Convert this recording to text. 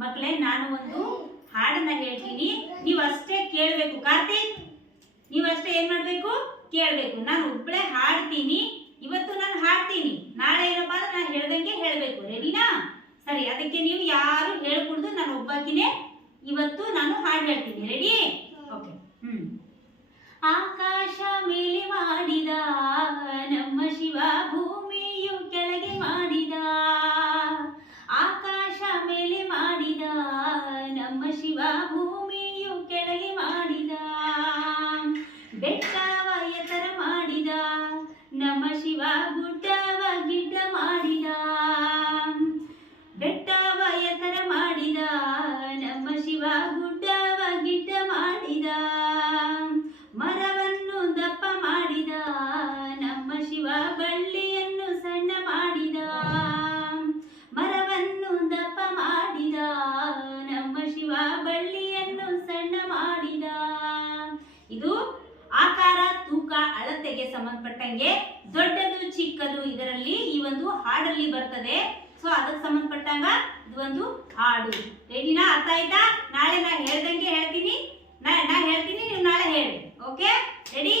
ಮಕ್ಕಳೇ ನಾನು ಒಂದು ಹಾಡನ್ನ ಹೇಳ್ತೀನಿ. ನೀವು ಅಷ್ಟೇ ಕೇಳಬೇಕು. ಕಾರ್ತಿಕ್, ನೀವು ಅಷ್ಟೇ ಏನ್ ಮಾಡಬೇಕು? ಕೇಳಬೇಕು. ನಾನು ಒಬ್ಬಳೇ ಹಾಡ್ತೀನಿ. ಇವತ್ತು ನಾನು ಹಾಡ್ತೀನಿ. ನಾಳೆ ಏನಪ್ಪ ಅಂದ್ರೆ ನಾನು ಹೇಳ್ದಂಗೆ ಹೇಳಬೇಕು. ರೆಡಿನಾ ಸರಿ, ಅದಕ್ಕೆ ನೀವು ಯಾರು ಹೇಳ್ಕೊಡ್ದು ನಾನು ಒಬ್ಬಾಕಿನೇ ಇವತ್ತು ನಾನು ಹಾಡು ಹೇಳ್ತೀನಿ. ರೆಡಿ ಓಕೆ ಹ್ಮ್. ಆಕಾಶ ಮೇಲೆ ಮಾಡಿದ, ನಮ್ಮ ಶಿವ ಭೂಮಿಯು ಕೆಳಗೆ ಮಾಡಿದ. ಗುಡ್ಡವ ಗಿಡ್ಡ ಮಾಡಿದ ಬೆಟ್ಟವ ಎತ್ತರ ಮಾಡಿದ, ನಮ್ಮ ಶಿವ ಗುಡ್ಡವ ಗಿಡ್ಡ ಮಾಡಿದ, ಮರವನ್ನು ದಪ್ಪ ಮಾಡಿದ, ನಮ್ಮ ಶಿವ ಬಳ್ಳಿಯನ್ನು ಸಣ್ಣ ಮಾಡಿದ, ಮರವನ್ನು ದಪ್ಪ ಮಾಡಿದ, ನಮ್ಮ ಶಿವ ಬಳ್ಳಿಯನ್ನು ಸಣ್ಣ ಮಾಡಿದ. ಇದು ಆಕಾರ, ತೂಕ, ಅಳತೆಗೆ ಸಂಬಂಧಪಟ್ಟಂಗೆ ಈ ಒಂದು ಹಾಡಲ್ಲಿ ಬರ್ತದೆ. ಸೊ ಅದಕ್ಕೆ ಸಂಬಂಧಪಟ್ಟಂಗ ಇದು ಒಂದು ಹಾಡು. ರೆಡಿನಾ ಅರ್ಥ ಆಯ್ತಾ? ನಾಳೆ ನಾ ಹೇಳ್ದಂಗೆ ಹೇಳ್ತೀನಿ. ನಾ ನಾ ಹೇಳ್ತೀನಿ, ನೀವು ನಾಳೆ ಹೇಳಿ ಓಕೆ ರೆಡಿ